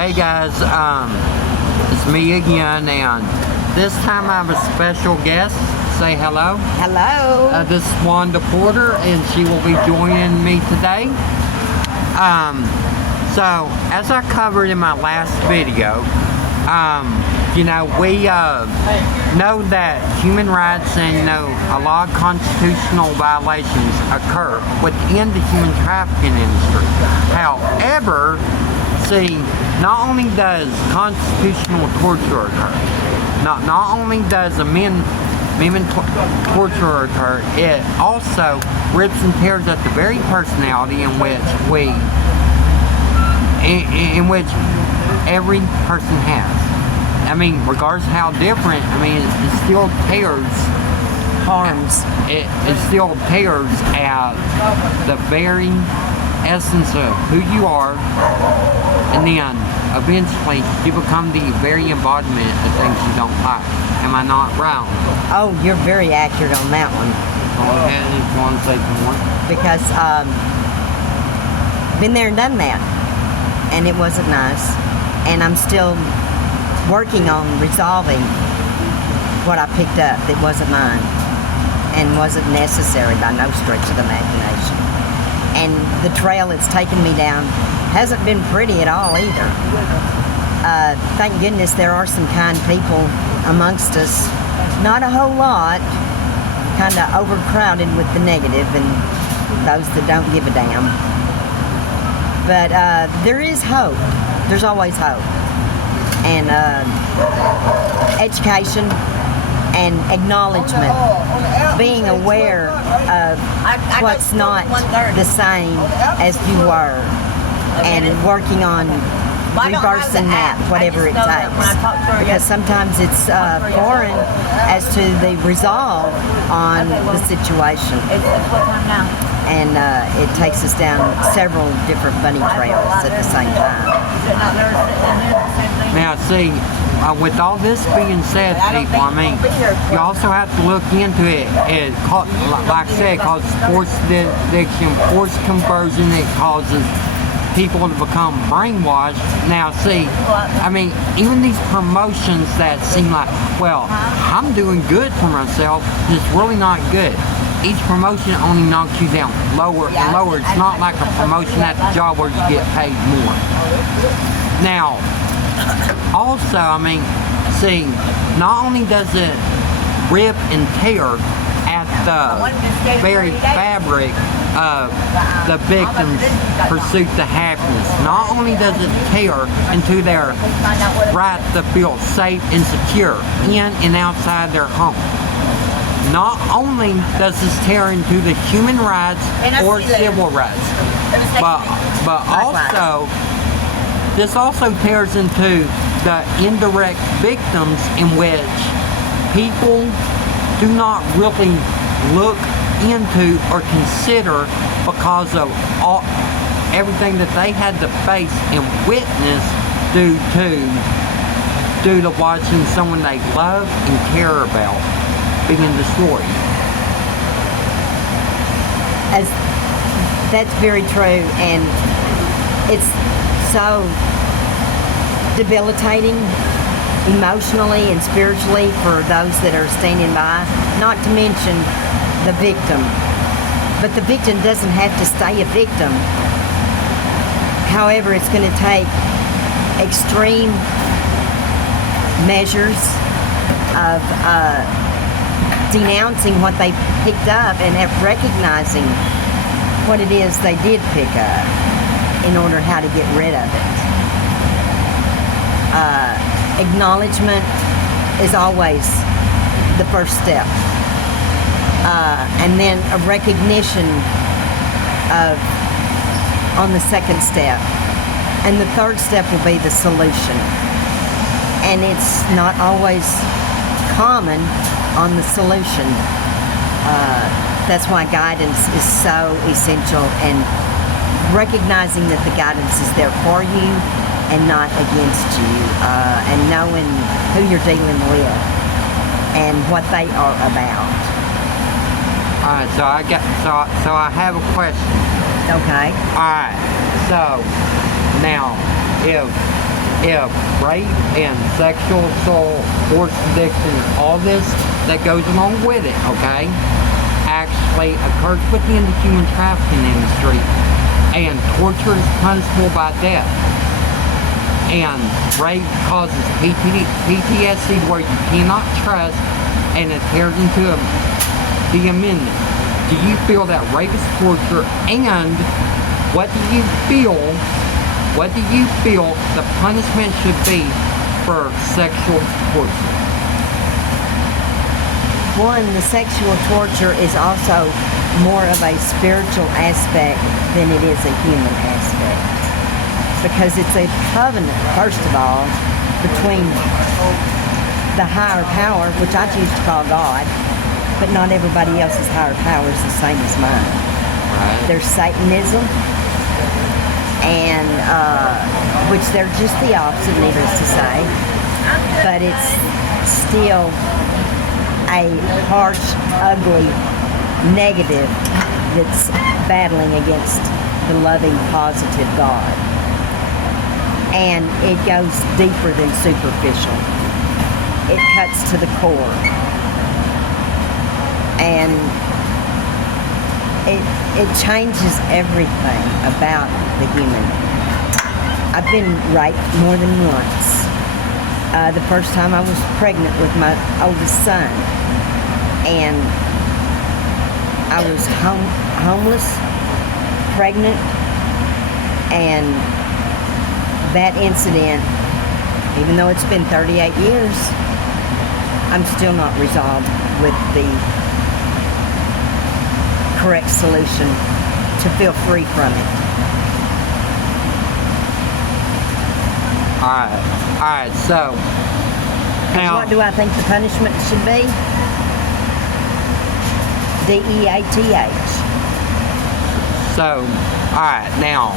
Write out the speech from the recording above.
Hey guys, it's me again, and this time I have a special guest. Say hello. Hello. This is Wanda Porter, and she will be joining me today. So, as I covered in my last video, we know that human rights and a lot of constitutional violations occur within the human trafficking industry. However, see, not only does constitutional torture occur, not only does amendment torture occur, it also rips and tears at the very personality in which every person has. I mean, regardless of how different, I mean, it still tears, Harms. it still tears at the very essence of who you are, and then eventually you become the very embodiment of things you don't like. Am I not wrong? Oh, you're very accurate on that one. Go ahead if you want to say more. Because been there and done that, and it wasn't nice. And I'm still working on resolving what I picked up that wasn't mine and wasn't necessary by no stretch of the imagination. And the trail it's taken me down hasn't been pretty at all either. Thank goodness there are some kind people amongst us. Not a whole lot, kind of overcrowded with the negative and those that don't give a damn. But there is hope. There's always hope. And education and acknowledgement, being aware of what's not the same as you were, and working on reversing that, whatever it takes. Because sometimes it's foreign as to the resolve on the situation. And it takes us down several different bunny trails at the same time. Now, see, with all this being said, people, I mean, you also have to look into it. Like I said, it causes forced addiction, forced conversion. It causes people to become brainwashed. Now, see, I mean, even these promotions that seem like, well, I'm doing good for myself, it's really not good. Each promotion only knocks you down lower and lower. It's not like a promotion at the job where you get paid more. Now, also, I mean, see, not only does it rip and tear at the very fabric of the victim's pursuit to happiness, not only does it tear into their right to feel safe and secure in and outside their home. Not only does this tear into the human rights or civil rights, but also, this also tears into the indirect victims in which people do not really look into or consider because of everything that they had to face and witness due to watching someone they love and care about being destroyed. That's very true, and it's so debilitating emotionally and spiritually for those that are standing by, not to mention the victim. But the victim doesn't have to stay a victim. However, it's going to take extreme measures of denouncing what they picked up and recognizing what it is they did pick up in order how to get rid of it. Acknowledgement is always the first step. And then a recognition on the second step. And the third step will be the solution. And it's not always common on the solution. That's why guidance is so essential, and recognizing that the guidance is there for you and not against you, and knowing who you're dealing with and what they are about. Alright, so I have a question. Okay. Alright, so now if if rape and sexual assault, forced addiction, all this that goes along with it, okay, actually occurs within the human trafficking industry, and torture is punishable by death, and rape causes PTSD where you cannot trust, and it tears into the amendment. Do you feel that rape is torture, and what do you feel the punishment should be for sexual torture? One, the sexual torture is also more of a spiritual aspect than it is a human aspect. Because it's a covenant, first of all, between the higher power, which I choose to call God, but not everybody else's higher power is the same as mine. Right. There's Satanism, and which they're just the opposite, needless to say, but it's still a harsh, ugly, negative that's battling against the loving, positive God. And it goes deeper than superficial. It cuts to the core. And it changes everything about the human. I've been raped more than once. The first time I was pregnant with my oldest son, and I was homeless, pregnant, and that incident, even though it's been 38 years, I'm still not resolved with the correct solution to feel free from it. Alright, so now What do I think the punishment should be? DEATH. so alright, now